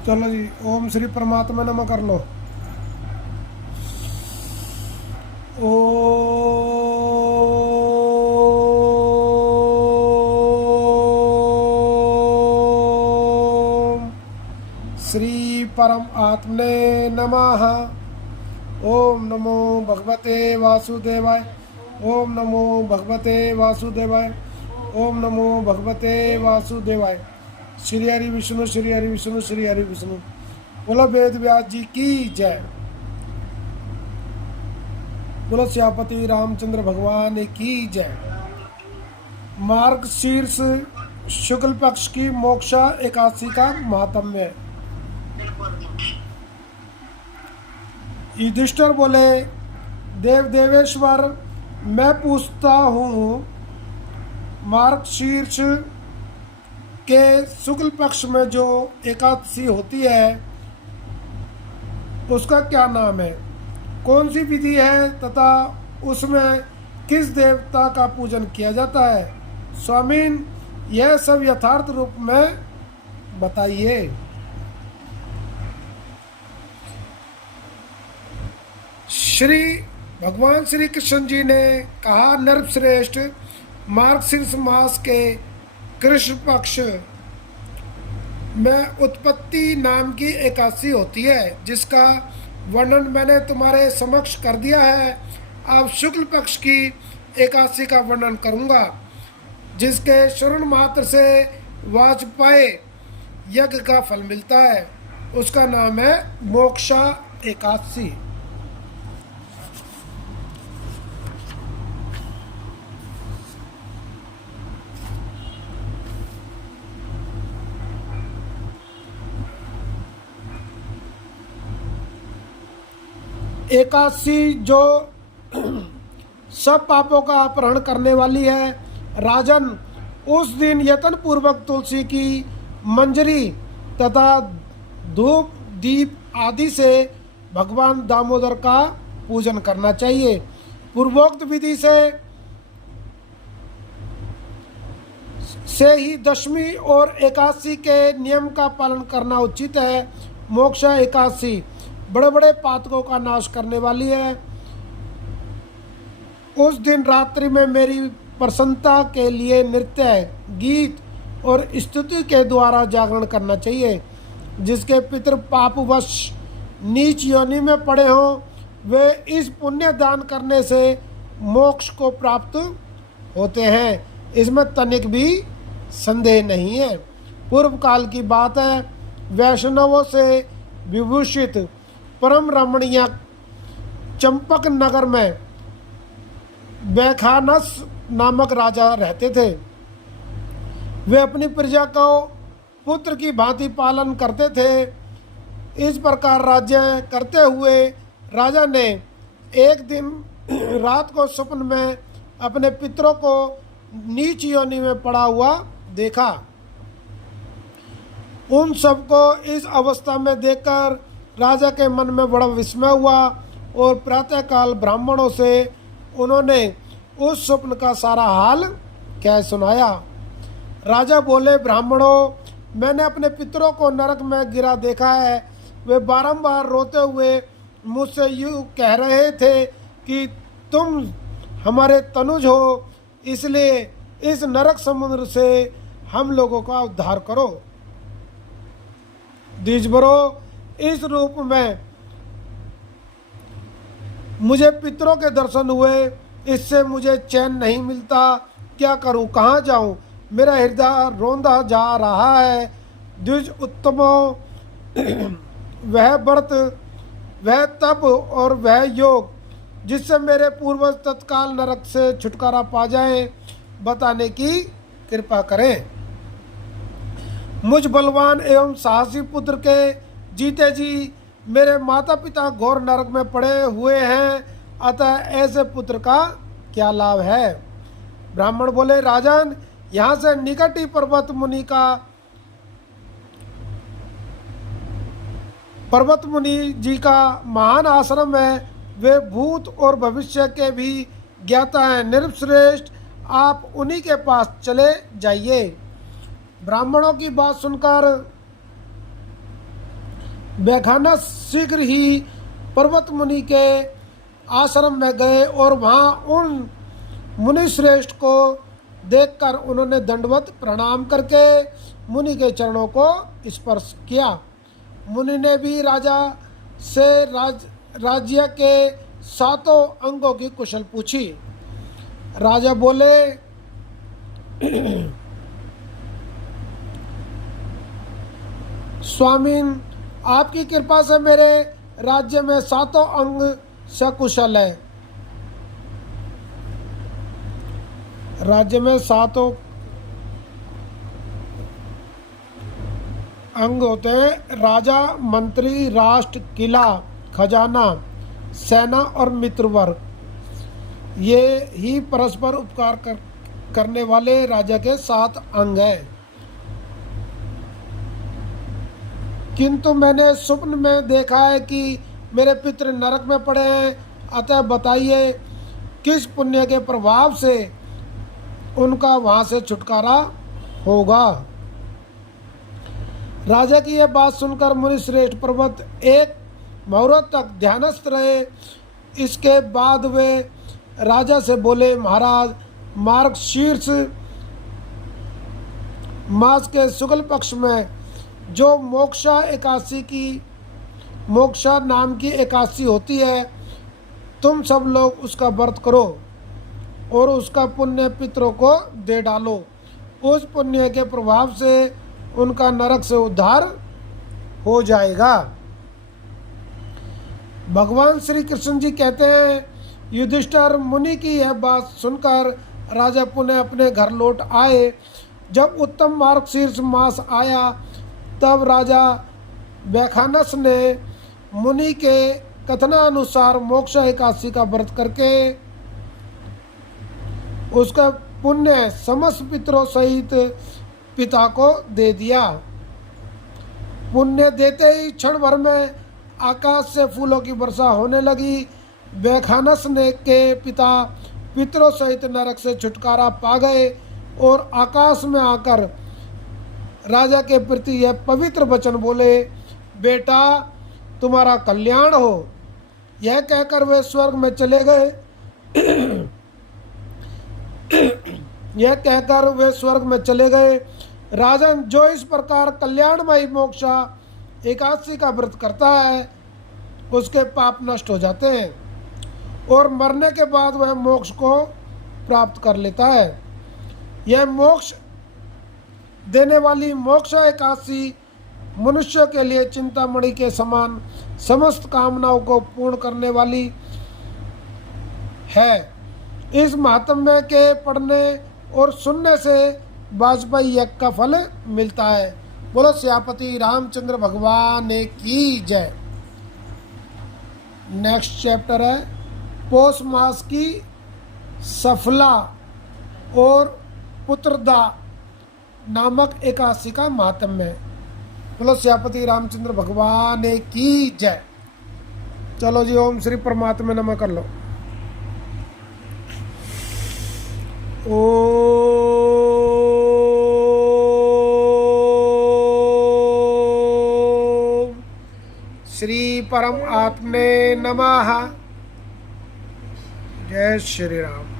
चलो जी, ओम श्री परमात्मा नमः कर लो। ओम श्री परम आत्मने नमः। ओम नमो भगवते वासुदेवाय। ओम नमो भगवते वासुदेवाय। ओम नमो भगवते वासुदेवाय। श्री हरि विष्णु श्री हरि विष्णु श्री हरि विष्णु। बोलो वेद व्यास जी की जय। बोलो श्यापति रामचंद्र भगवान की जय। मार्ग शीर्ष शुक्ल पक्ष की मोक्षा एकादशी का महात्म्य। युधिष्ठिर बोले, देव देवेश्वर, मैं पूछता हूँ, मार्ग शीर्ष के शुक्ल पक्ष में जो एकादशी होती है उसका क्या नाम है, कौन सी विधि है तथा उसमें किस देवता का पूजन किया जाता है? स्वामीन, यह सब यथार्थ रूप में बताइए। श्री भगवान श्री कृष्ण जी ने कहा, नरश्रेष्ठ, मार्गशीर्ष मास के कृष्ण पक्ष में उत्पत्ति नाम की एकादशी होती है, जिसका वर्णन मैंने तुम्हारे समक्ष कर दिया है। अब शुक्ल पक्ष की एकादशी का वर्णन करूंगा, जिसके श्रवण मात्र से वाजपेय यज्ञ का फल मिलता है। उसका नाम है मोक्षा एकादशी। एकादशी जो सब पापों का अपहरण करने वाली है। राजन, उस दिन यत्न पूर्वक तुलसी की मंजरी तथा धूप दीप आदि से भगवान दामोदर का पूजन करना चाहिए। पूर्वोक्त विधि से ही दशमी और एकादशी के नियम का पालन करना उचित है। मोक्षा एकादशी बड़े बड़े पातकों का नाश करने वाली है। उस दिन रात्रि में मेरी प्रसन्नता के लिए नृत्य, गीत और स्तुति के द्वारा जागरण करना चाहिए। जिसके पितृ पापवश नीच योनि में पड़े हों, वे इस पुण्य दान करने से मोक्ष को प्राप्त होते हैं, इसमें तनिक भी संदेह नहीं है। पूर्व काल की बात है, वैष्णवों से विभूषित परम रमणीय चंपक नगर में बैखानस नामक राजा रहते थे। वे अपनी प्रजा को पुत्र की भांति पालन करते थे। इस प्रकार राज्य करते हुए राजा ने एक दिन रात को स्वप्न में अपने पितरों को नीच योनि में पड़ा हुआ देखा। उन सबको इस अवस्था में देखकर राजा के मन में बड़ा विस्मय हुआ और प्रातःकाल ब्राह्मणों से उन्होंने उस स्वप्न का सारा हाल कह सुनाया। राजा बोले, ब्राह्मणों, मैंने अपने पितरों को नरक में गिरा देखा है। वे बारंबार रोते हुए मुझसे यूँ कह रहे थे कि तुम हमारे तनुज हो, इसलिए इस नरक समुद्र से हम लोगों का उद्धार करो। द्विजबरो, इस रूप में मुझे पितरों के दर्शन हुए, इससे मुझे चैन नहीं मिलता। क्या करूं, कहाँ जाऊं? मेरा हृदय रोंदा जा रहा है। द्विज उत्तमों, वह व्रत, वह तप और वह योग जिससे मेरे पूर्वज तत्काल नरक से छुटकारा पा जाएं, बताने की कृपा करें। मुझ बलवान एवं साहसी पुत्र के जीते जी मेरे माता पिता घोर नरक में पड़े हुए हैं, अतः ऐसे पुत्र का क्या लाभ है? ब्राह्मण बोले, राजन, यहाँ से निकट ही पर्वत मुनि जी का महान आश्रम है। वे भूत और भविष्य के भी ज्ञाता हैं। नृपश्रेष्ठ, आप उन्हीं के पास चले जाइए। ब्राह्मणों की बात सुनकर बैखानस शीघ्र ही पर्वत मुनि के आश्रम में गए और वहाँ उन मुनि श्रेष्ठ को देखकर उन्होंने दंडवत प्रणाम करके मुनि के चरणों को स्पर्श किया। मुनि ने भी राजा से राज्य के 7 अंगों की कुशल पूछी। राजा बोले, स्वामी, आपकी कृपा से मेरे राज्य में 7 अंग सकुशल है। राज्य में 7 अंग होते हैं: राजा, मंत्री, राष्ट्र, किला, खजाना, सेना और मित्र वर्ग। ये ही परस्पर उपकार करने वाले राजा के 7 अंग हैं। किंतु मैंने स्वप्न में देखा है कि मेरे पितृ नरक में पड़े हैं, अतः बताइए किस पुण्य के प्रभाव से उनका वहाँ से छुटकारा होगा। राजा की यह बात सुनकर मुनि श्रेष्ठ पर्वत एक मुहूर्त तक ध्यानस्थ रहे। इसके बाद वे राजा से बोले, महाराज, मार्गशीर्ष मास के शुक्ल पक्ष में जो मोक्षा नाम की एकादशी होती है, तुम सब लोग उसका व्रत करो और उसका पुण्य पितरों को दे डालो। उस पुण्य के प्रभाव से उनका नरक से उद्धार हो जाएगा। भगवान श्री कृष्ण जी कहते हैं, युधिष्ठिर मुनि की यह बात सुनकर राजा पुनः अपने घर लौट आए। जब उत्तम मार्गशीर्ष मास आया, तब राजा बैखानस ने मुनि के कथनानुसार मोक्ष एकादशी का व्रत करके उसका पुण्य समस्त पितरों सहित पिता को दे दिया। पुण्य देते ही क्षण भर में आकाश से फूलों की वर्षा होने लगी। बैखानस ने के पिता पितरों सहित नरक से छुटकारा पा गए और आकाश में आकर राजा के प्रति यह पवित्र वचन बोले, बेटा, तुम्हारा कल्याण हो। यह कहकर वे स्वर्ग में चले गए। यह कहकर वे स्वर्ग में चले गए। राजन, जो इस प्रकार कल्याणमयी मोक्षा एकादशी का व्रत करता है, उसके पाप नष्ट हो जाते हैं और मरने के बाद वह मोक्ष को प्राप्त कर लेता है। यह मोक्ष देने वाली मोक्ष एकादशी मनुष्य के लिए चिंतामणि के समान समस्त कामनाओं को पूर्ण करने वाली है। इस महात्म्य के पढ़ने और सुनने से वाजपेयी यज्ञ का फल मिलता है। बोलो सियापति रामचंद्र भगवान की जय। नेक्स्ट चैप्टर है पौष मास की सफला और पुत्रदा नामक एकादशी का महात्म्य। बोलो सियापति रामचंद्र भगवान की जय। चलो जी, ओम श्री परमात्मा नमः कर लो। ओम श्री परम आत्मे नमः। जय श्री राम।